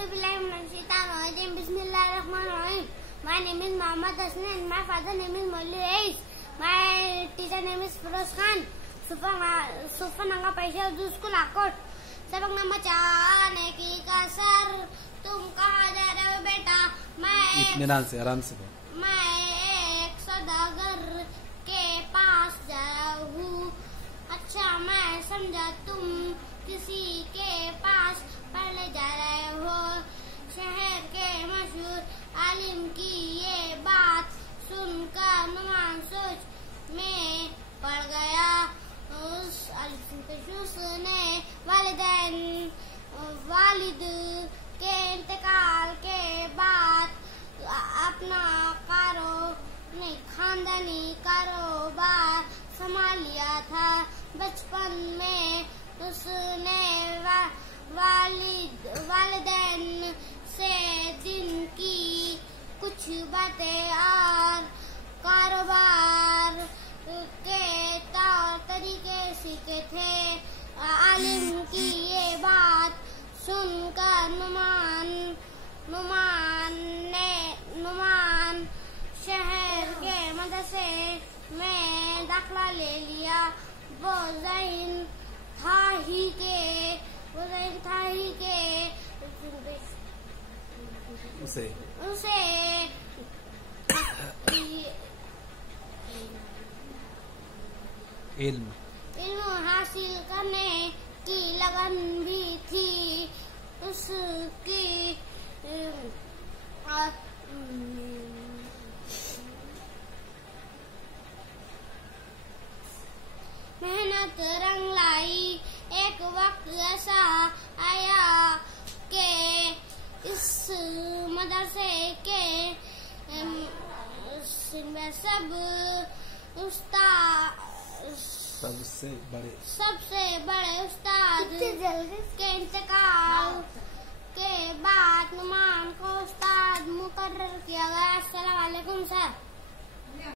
Bismillahirrahmanirrahim. My name is Mohammad Hasnan. My father name is Maulvi Ais. My teacher name is Firoz Khan. Sufa Nanga Paisha Urdu School Akot. सबक न मचाने की कसर तुम कहाँ जा रहे हो बेटा। इत्मीनान से आराम से मैं एक सौदागर के पास जा रहा हूँ। अच्छा मैं समझा तुम किसी के पास पढ़ने जा रहे हो। शहर के मशहूर आलिम की ये बात सुनकर नुमान सोच में पड़ गया। उस ने वालिद के इंतकाल के बाद अपना खानदानी कारोबार संभाल लिया था। बचपन में उसने वालिदैन से दिन की कुछ बातें और कारोबार के तौर तरीके सीखे थे। आलिम की ये बात सुनकर नुमान शहर के मदरसे में दाखिला ले लिया। वो ज़हीन था ही के उसे इल्म हासिल करने की लगन भी थी उसकी। मेहनत रंग लाई। एक वक्त ऐसा आया कि इस मदरसे के सबसे बड़े उस्ताद के इंतकाल के बाद नुमान को उस्ताद मुकर्रर किया गया। अस्सलाम वालेकुम सर।